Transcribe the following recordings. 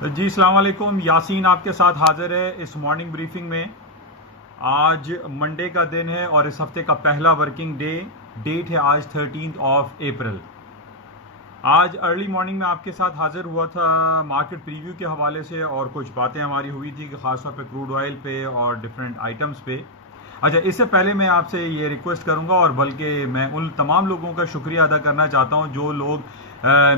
جی السلام علیکم، یاسین آپ کے ساتھ حاضر ہے اس مارننگ بریفنگ میں۔ آج منڈے کا دن ہے اور اس ہفتے کا پہلا ورکنگ ڈے، ڈیٹ ہے آج 13 اپریل۔ آج ارلی مارننگ میں آپ کے ساتھ حاضر ہوا تھا مارکیٹ پریویو کے حوالے سے، اور کچھ باتیں ہماری ہوئی تھی کہ خاص طور پہ کروڈ آئل پہ اور ڈفرینٹ آئٹمس پہ۔ اچھا، اس سے پہلے میں آپ سے یہ ریکویسٹ کروں گا، اور بلکہ میں ان تمام لوگوں کا شکریہ ادا کرنا چاہتا ہوں جو لوگ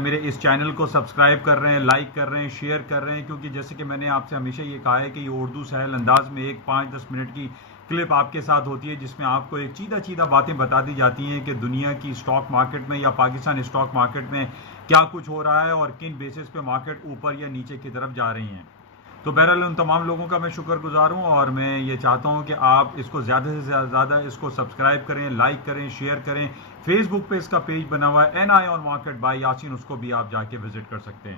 میرے اس چینل کو سبسکرائب کر رہے ہیں، لائک کر رہے ہیں، شیئر کر رہے ہیں، کیونکہ جیسے کہ میں نے آپ سے ہمیشہ یہ کہا ہے کہ یہ اردو سہل انداز میں ایک 5-10 منٹ کی کلپ آپ کے ساتھ ہوتی ہے، جس میں آپ کو ایک چیدہ باتیں بتا دی جاتی ہیں کہ دنیا کی اسٹاک مارکیٹ میں یا پاکستان اسٹاک مارکیٹ میں کیا کچھ ہو رہا ہے اور کن بیسس پہ مارکیٹ اوپر یا نیچے کی طرف جا رہی ہیں۔ تو بہرحال ان تمام لوگوں کا میں شکر گزار ہوں، اور میں یہ چاہتا ہوں کہ آپ اس کو زیادہ سے زیادہ اس کو سبسکرائب کریں، لائک کریں، شیئر کریں۔ فیس بک پہ اس کا پیج بنا ہوا ہے N I on market by Yasin, اس کو بھی آپ جا کے وزٹ کر سکتے ہیں۔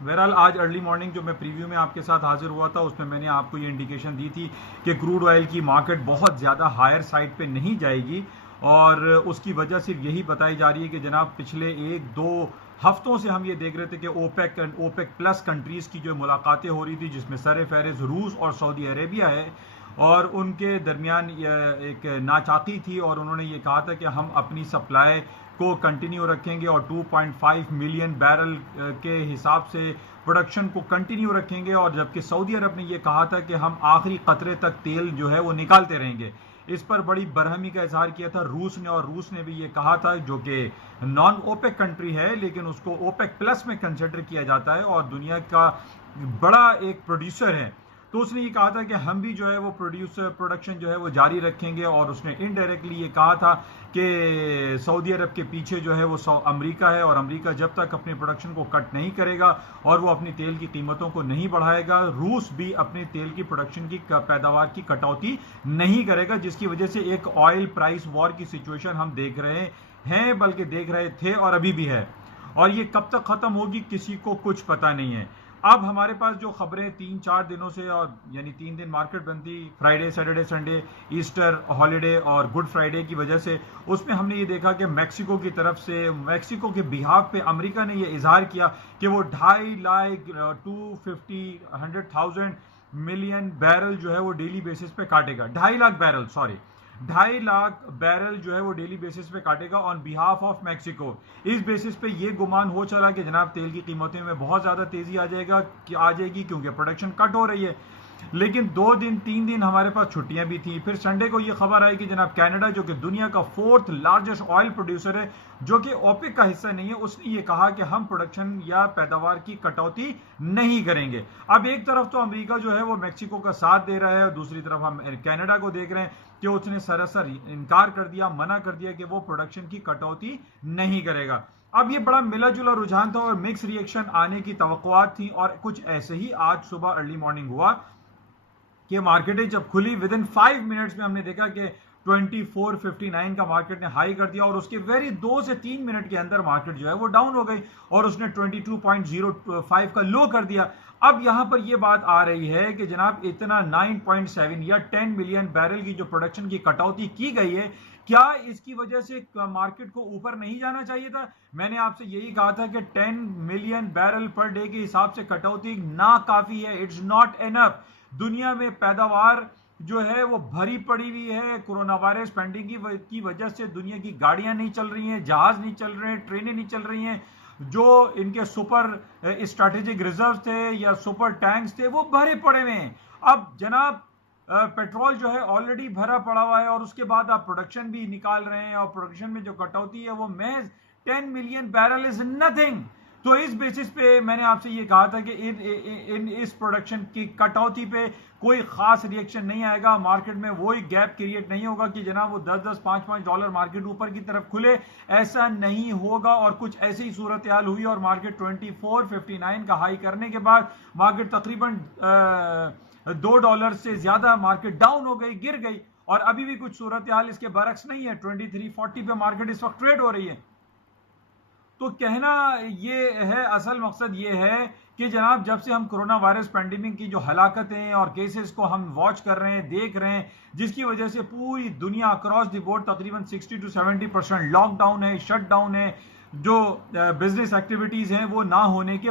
بہرحال آج ارلی مارننگ جو میں پریویو میں آپ کے ساتھ حاضر ہوا تھا، اس میں نے آپ کو یہ انڈیکیشن دی تھی کہ کروڈ آئل کی مارکیٹ بہت زیادہ ہائر سائڈ پہ نہیں جائے گی، اور اس کی وجہ صرف یہی بتائی جا رہی ہے کہ جناب پچھلے 1-2 ہفتوں سے ہم یہ دیکھ رہے تھے کہ اوپیک پلس کنٹریز کی جو ملاقاتیں ہو رہی تھی، جس میں سر فہرست روس اور سعودی عربیہ ہے، اور ان کے درمیان ایک ناچاقی تھی، اور انہوں نے یہ کہا تھا کہ ہم اپنی سپلائی کو کنٹینیو رکھیں گے اور 2.5 ملین بیرل کے حساب سے پروڈکشن کو کنٹینیو رکھیں گے، اور جبکہ سعودی عرب نے یہ کہا تھا کہ ہم آخری قطرے تک تیل جو ہے وہ نکالتے رہیں گے۔ اس پر بڑی برہمی کا اظہار کیا تھا روس نے، اور روس نے بھی یہ کہا تھا، جو کہ نان اوپیک کنٹری ہے لیکن اس کو اوپیک پلس میں کنسیڈر کیا جاتا ہے اور دنیا کا بڑا ایک پروڈیوسر ہے، تو اس نے یہ کہا تھا کہ ہم بھی جو ہے وہ پروڈکشن جو ہے وہ جاری رکھیں گے، اور اس نے انڈائریکٹلی یہ کہا تھا کہ سعودی عرب کے پیچھے جو ہے وہ امریکہ ہے، اور امریکہ جب تک اپنے پروڈکشن کو کٹ نہیں کرے گا اور وہ اپنی تیل کی قیمتوں کو نہیں بڑھائے گا، روس بھی اپنے تیل کی پروڈکشن کی پیداوار کی کٹوتی نہیں کرے گا، جس کی وجہ سے ایک آئل پرائس وار کی سچویشن ہم دیکھ رہے ہیں، بلکہ دیکھ رہے تھے اور ابھی بھی ہے، اور یہ کب تک ختم ہوگی کسی کو کچھ پتہ نہیں ہے۔ اب ہمارے پاس جو خبریں 3-4 دنوں سے، اور یعنی 3 دن مارکیٹ بندی، Friday, Saturday, Sunday, Easter holiday اور گڈ فرائیڈے کی وجہ سے، اس میں ہم نے یہ دیکھا کہ میکسیکو کی طرف سے، میکسیکو کے بیہاف پہ امریکہ نے یہ اظہار کیا کہ وہ 2.5 لاکھ 100,000 ملین بیرل جو ہے وہ ڈیلی بیسس پہ کاٹے گا، 2.5 لاکھ بیرل جو ہے وہ ڈیلی بیسس پہ کاٹے گا آن بیہاف آف میکسیکو۔ اس بیسس پہ یہ گمان ہو چلا کہ جناب تیل کی قیمتوں میں بہت زیادہ تیزی آ جائے گی کیونکہ پروڈکشن کٹ ہو رہی ہے، لیکن 2-3 دن ہمارے پاس چھٹیاں بھی تھیں۔ پھر سنڈے کو یہ خبر آئی کہ جناب کینیڈا، جو کہ دنیا کا 4th لارجسٹ آئل پروڈیوسر ہے، جو کہ اوپیک کا حصہ نہیں ہے، اس نے یہ کہا کہ ہم پروڈکشن یا پیداوار کی کٹوتی نہیں کریں گے۔ اب ایک طرف تو امریکہ جو ہے وہ میکسیکو کا ساتھ دے رہا ہے، اور دوسری طرف ہم کینیڈا کو دیکھ رہے ہیں کہ اس نے سراسر انکار کر دیا، منع کر دیا کہ وہ پروڈکشن کی کٹوتی نہیں کرے گا۔ اب یہ بڑا ملا جلا رجحان تھا اور مکس ریئیکشن آنے کی توقعات تھی، اور کچھ ایسے ہی آج صبح ارلی مارننگ ہوا کہ مارکیٹیں جب کھلی ودن 5 منٹس میں ہم نے دیکھا کہ 2459 کا مارکیٹ نے ہائی کر دیا، اور اس کے ویری 2 سے 3 منٹ کے اندر مارکیٹ جو ہے وہ ڈاؤن ہو گئی، اور اس نے 22.05 کا لو کر دیا۔ اب یہاں پر یہ بات آ رہی ہے کہ جناب اتنا 9.7 یا 10 ملین بیرل کی جو پروڈکشن کی کٹوتی کی گئی ہے، کیا اس کی وجہ سے مارکیٹ کو اوپر نہیں جانا چاہیے تھا؟ میں نے آپ سے یہی کہا تھا کہ 10 ملین بیرل پر ڈے کے حساب سے کٹوتی ناکافی ہے، اٹس ناٹ انف۔ دنیا میں پیداوار جو ہے وہ بھری پڑی ہوئی ہے، کورونا وائرس پینڈنگ کی وجہ سے دنیا کی گاڑیاں نہیں چل رہی ہیں، جہاز نہیں چل رہے ہیں، ٹرینیں نہیں چل رہی ہیں، جو ان کے سپر اسٹریٹجک ریزروز تھے یا سپر ٹینکس تھے وہ بھرے پڑے ہوئے ہیں۔ اب جناب پیٹرول جو ہے آلریڈی بھرا پڑا ہوا ہے، اور اس کے بعد آپ پروڈکشن بھی نکال رہے ہیں، اور پروڈکشن میں جو کٹوتی ہے وہ محض 10 ملین بیرل از نتھنگ۔ تو اس بیسس پہ میں نے آپ سے یہ کہا تھا کہ اس پروڈکشن کی کٹوتی پہ کوئی خاص ریئیکشن نہیں آئے گا، مارکیٹ میں وہی گیپ کریٹ نہیں ہوگا کہ جناب وہ 10-10 5-5 ڈالر مارکیٹ اوپر کی طرف کھلے، ایسا نہیں ہوگا، اور کچھ ایسی صورتحال ہوئی اور مارکیٹ 2459 کا ہائی کرنے کے بعد مارکیٹ تقریباً $2 سے زیادہ مارکیٹ ڈاؤن ہو گئی، گر گئی، اور ابھی بھی کچھ صورتحال اس کے برعکس نہیں ہے، 2340 پہ مارکیٹ اس وقت ٹریڈ ہو رہی ہے۔ تو کہنا یہ ہے، اصل مقصد یہ ہے کہ جناب جب سے ہم کرونا وائرس پینڈیمک کی جو ہلاکتیں اور کیسز کو ہم واچ کر رہے ہیں، دیکھ رہے ہیں، جس کی وجہ سے پوری دنیا اکراس دی بورڈ تقریباً 60-70% لاک ڈاؤن ہے، شٹ ڈاؤن ہے، جو بزنس ایکٹیویٹیز ہیں وہ نہ ہونے کے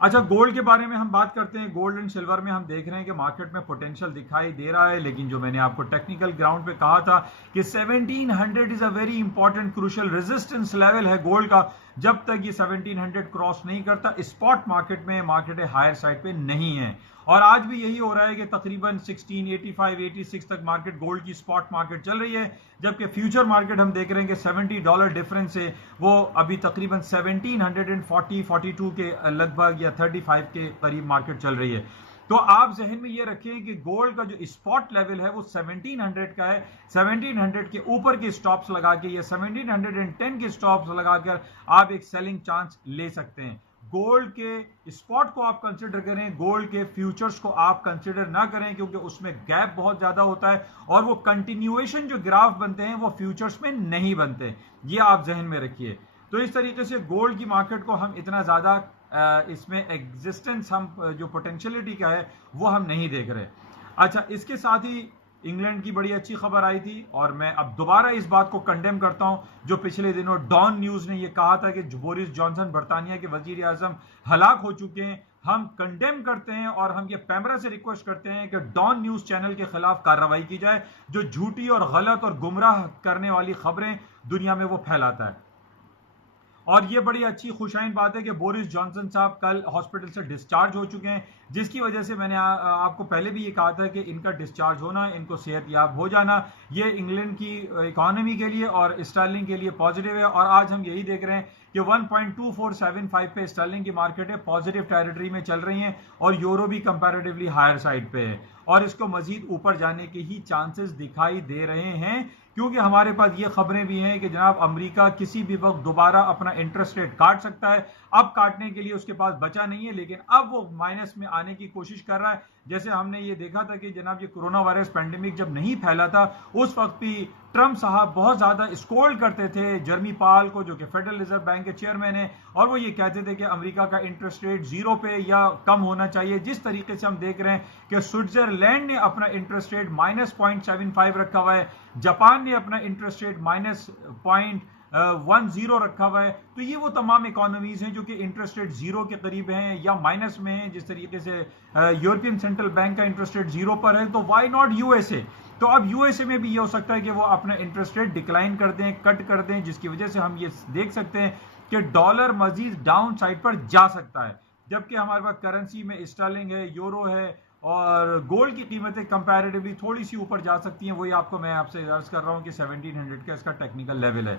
اچھا گولڈ کے بارے میں ہم بات کرتے ہیں. گولڈ اینڈ سلور میں ہم دیکھ رہے ہیں کہ مارکیٹ میں پوٹینشیل دکھائی دے رہا ہے, لیکن جو میں نے آپ کو ٹیکنیکل گراؤنڈ پہ کہا تھا کہ 1700 is a very important crucial resistance level ہے گولڈ کا, جب تک یہ 1700 کراس نہیں کرتا اسپاٹ مارکیٹ میں مارکیٹ ہائر سائڈ پہ نہیں ہے. اور آج بھی یہی ہو رہا ہے کہ تقریباً 1685 86 تک مارکیٹ گولڈ کی اسپاٹ مارکیٹ چل رہی ہے, جبکہ فیوچر مارکیٹ ہم دیکھ رہے ہیں کہ $70 ڈفرنس ہے, وہ ابھی تقریباً 1740 42 کے لگ بھگ یا 35 کے قریب مارکیٹ چل رہی ہے. تو آپ ذہن میں یہ رکھیں کہ گولڈ کا جو اسپاٹ لیول ہے وہ 1700 کا ہے. 1700 کے اوپر کے سٹاپس لگا کے یا 1710 کے سٹاپس لگا کر آپ ایک سیلنگ چانس لے سکتے ہیں. گولڈ کے اسپاٹ کو آپ کنسیڈر کریں, گولڈ کے فیوچرز کو آپ کنسیڈر نہ کریں, کیونکہ اس میں گیپ بہت زیادہ ہوتا ہے اور وہ کنٹینیویشن جو گراف بنتے ہیں وہ فیوچرز میں نہیں بنتے. یہ آپ ذہن میں رکھیے. تو اس طریقے سے گولڈ کی مارکیٹ کو ہم اتنا زیادہ اس میں ایگزسٹنس ہم جو پوٹینشیلٹی کا ہے وہ ہم نہیں دیکھ رہے. اچھا اس کے ساتھ ہی انگلینڈ کی بڑی اچھی خبر آئی تھی, اور میں اب دوبارہ اس بات کو کنڈیم کرتا ہوں جو پچھلے دنوں ڈان نیوز نے یہ کہا تھا کہ بورس جانسن برطانیہ کے وزیر اعظم ہلاک ہو چکے ہیں. ہم کنڈیم کرتے ہیں اور ہم یہ پیمرا سے ریکویسٹ کرتے ہیں کہ ڈان نیوز چینل کے خلاف کارروائی کی جائے جو جھوٹی اور غلط اور گمراہ کرنے والی خبریں دنیا میں وہ پھیلاتا ہے. اور یہ بڑی اچھی خوشائن بات ہے کہ بورس جانسن صاحب کل ہاسپٹل سے ڈسچارج ہو چکے ہیں, جس کی وجہ سے میں نے آپ کو پہلے بھی یہ کہا تھا کہ ان کا ڈسچارج ہونا, ان کو صحت یاب ہو جانا, یہ انگلینڈ کی اکانومی کے لیے اور اسٹرلنگ کے لیے پازیٹیو ہے. اور آج ہم یہی دیکھ رہے ہیں کہ 1.2475 پہ اسٹرلنگ کی مارکیٹ ہے پازیٹیو ٹیریٹری میں چل رہی ہیں, اور یورو بھی کمپیریٹیولی ہائر سائڈ پہ ہے, اور اس کو مزید اوپر جانے کے ہی چانسز دکھائی دے رہے ہیں, کیونکہ ہمارے پاس یہ خبریں بھی ہیں کہ جناب امریکہ کسی بھی وقت دوبارہ اپنا انٹرسٹ ریٹ کاٹ سکتا ہے. اب کاٹنے کے لیے اس کے پاس بچا نہیں ہے, لیکن اب وہ مائنس میں آنے کی کوشش کر رہا ہے. جیسے ہم نے یہ دیکھا تھا کہ جناب یہ کورونا وائرس پینڈیمک جب نہیں پھیلا تھا اس وقت بھی ٹرمپ صاحب بہت زیادہ اسکولڈ کرتے تھے جرمی پال کو, جو کہ فیڈرل ریزرو بینک کے چیئرمین ہیں, اور وہ یہ کہتے تھے کہ امریکہ کا انٹرسٹ ریٹ 0 پہ یا کم ہونا چاہیے. جس طریقے سے ہم دیکھ رہے ہیں کہ سوئٹزرلینڈ نے اپنا انٹرسٹ ریٹ -0.75 رکھا ہوا ہے, جاپان نے اپنا انٹرسٹ ریٹ -0.10 رکھا ہوا ہے. تو یہ وہ تمام اکانومیز ہیں جو کہ انٹرسٹ ریٹ 0 کے قریب ہیں یا مائنس میں ہیں. جس طریقے سے یورپین سینٹرل بینک کا انٹرسٹ ریٹ 0 پر ہے, تو why not U S A. تو اب یو ایس اے میں بھی یہ ہو سکتا ہے کہ وہ اپنا انٹرسٹ ریٹ ڈکلائن کر دیں, کٹ کر دیں, جس کی وجہ سے ہم یہ دیکھ سکتے ہیں کہ ڈالر مزید ڈاؤن سائڈ پر جا سکتا ہے, جبکہ ہمارے پاس کرنسی میں اسٹرلنگ ہے, یورو ہے, اور گولڈ کی قیمتیں کمپیریٹیولی تھوڑی سی اوپر جا سکتی ہیں. وہی میں آپ سے عرض کر رہا ہوں کہ 1700 کا اس کا ٹیکنیکل لیول ہے.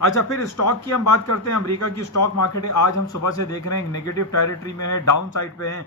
اچھا پھر اسٹاک کی ہم بات کرتے ہیں. امریکہ کی اسٹاک مارکیٹ آج ہم صبح سے دیکھ رہے ہیں نیگیٹو ٹیریٹری میں ہے, ڈاؤن سائڈ پہ ہیں,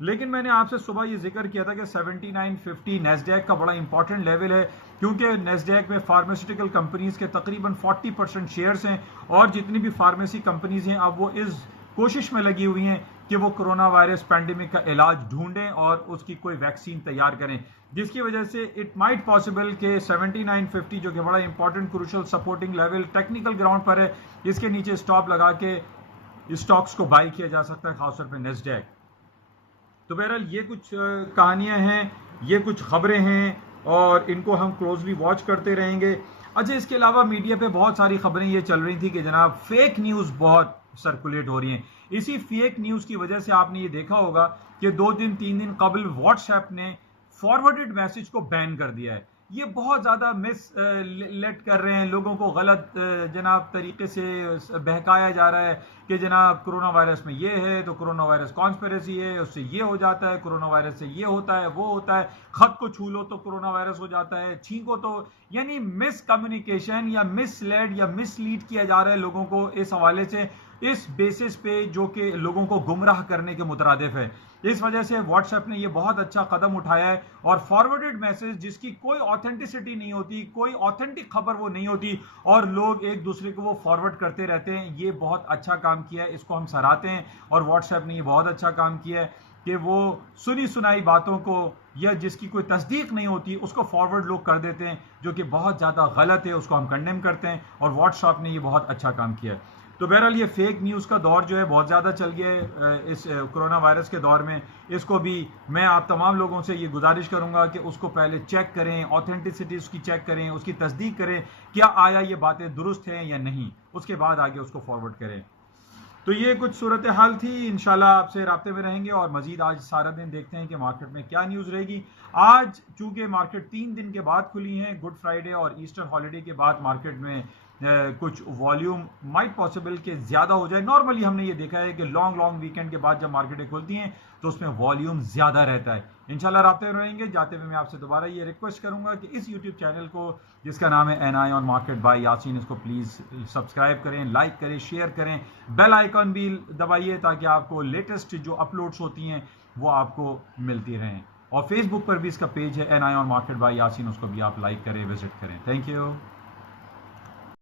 لیکن میں نے آپ سے صبح یہ ذکر کیا تھا کہ 7950 نیسڈیک کا بڑا امپورٹنٹ لیول ہے, کیونکہ نیسڈیک میں فارماسیوٹیکل کمپنیز کے تقریباً 40% شیئرز ہیں, اور جتنی بھی فارمیسی کمپنیز ہیں اب وہ اس کوشش میں لگی ہوئی ہیں کہ وہ کرونا وائرس پینڈیمک کا علاج ڈھونڈیں اور اس کی کوئی ویکسین تیار کریں, جس کی وجہ سے اٹ مائٹ پاسبل کہ 7950 جو کہ بڑا important crucial supporting level technical ground پر ہے, اس کے نیچے سٹاپ لگا کے اسٹاکس کو بائی کیا جا سکتا ہے, خاص طور پہ نیسڈیک. تو بہرحال یہ کچھ کہانیاں ہیں, یہ کچھ خبریں ہیں, اور ان کو ہم کلوزلی واچ کرتے رہیں گے. اچھا اس کے علاوہ میڈیا پہ بہت ساری خبریں یہ چل رہی تھی کہ جناب فیک نیوز بہت سرکولیٹ ہو رہی ہیں. اسی فیک نیوز کی وجہ سے آپ نے یہ دیکھا ہوگا کہ 2-3 دن قبل واٹس ایپ نے فارورڈڈ میسج کو بین کر دیا ہے. یہ بہت زیادہ مس لیٹ کر رہے ہیں لوگوں کو, غلط جناب طریقے سے بہکایا جا رہا ہے کہ جناب کرونا وائرس میں یہ ہے تو کرونا وائرس کانسپیریسی ہے, اس سے یہ ہو جاتا ہے, کرونا وائرس سے یہ ہوتا ہے, وہ ہوتا ہے, خط کو چھو لو تو کرونا وائرس ہو جاتا ہے, چھینکو تو, یعنی مس کمیونیکیشن یا مس لیڈ یا مس لیڈ کیا جا رہا ہے لوگوں کو اس حوالے سے, اس بیسس پہ جو کہ لوگوں کو گمراہ کرنے کے مترادف ہے. اس وجہ سے واٹس ایپ نے یہ بہت اچھا قدم اٹھایا ہے, اور فارورڈڈ میسج جس کی کوئی آتھینٹسٹی نہیں ہوتی, کوئی آتھینٹک خبر وہ نہیں ہوتی, اور لوگ ایک دوسرے کو وہ فارورڈ کرتے رہتے ہیں, یہ بہت اچھا کام کیا ہے, اس کو ہم سراہتے ہیں. اور واٹس ایپ نے یہ بہت اچھا کام کیا ہے کہ وہ سنی سنائی باتوں کو یا جس کی کوئی تصدیق نہیں ہوتی اس کو فارورڈ لوگ کر دیتے ہیں, جو کہ بہت زیادہ غلط ہے, اس کو ہم کنڈیم کرتے ہیں, اور واٹس ایپ نے یہ بہت اچھا کام کیا ہے. تو بہرحال یہ فیک نیوز کا دور جو ہے بہت زیادہ چل گیا ہے اس کرونا وائرس کے دور میں. اس کو بھی میں آپ تمام لوگوں سے یہ گزارش کروں گا کہ اس کو پہلے چیک کریں, آتھینٹسٹی اس کی چیک کریں, اس کی تصدیق کریں, کیا آیا یہ باتیں درست ہیں یا نہیں, اس کے بعد آگے اس کو فارورڈ کریں. تو یہ کچھ صورتحال تھی. انشاءاللہ آپ سے رابطے میں رہیں گے اور مزید آج سارا دن دیکھتے ہیں کہ مارکیٹ میں کیا نیوز رہے گی. آج چونکہ مارکیٹ 3 دن کے بعد کھلی ہیں، گڈ فرائیڈے اور ایسٹر ہالیڈے کے بعد مارکیٹ میں کچھ والیوم مائٹ پاسبل کہ زیادہ ہو جائے. نارملی ہم نے یہ دیکھا ہے کہ لانگ ویکینڈ کے بعد جب مارکیٹیں کھلتی ہیں تو اس میں والیوم زیادہ رہتا ہے. انشاءاللہ رابطے میں رہیں گے. جاتے ہوئے میں آپ سے دوبارہ یہ ریکویسٹ کروں گا کہ اس یوٹیوب چینل کو جس کا نام ہے NI on market by Yasin, اس کو پلیز سبسکرائب کریں، لائک کریں، شیئر کریں، بیل آئیکن بھی دبائیے تاکہ آپ کو لیٹسٹ جو اپلوڈز ہوتی ہیں وہ آپ کو ملتی رہیں. اور فیس بک پر بھی اس کا پیج ہے NI on market by Yasin, اس کو بھی آپ لائک کریں، وزٹ کریں. Thank you.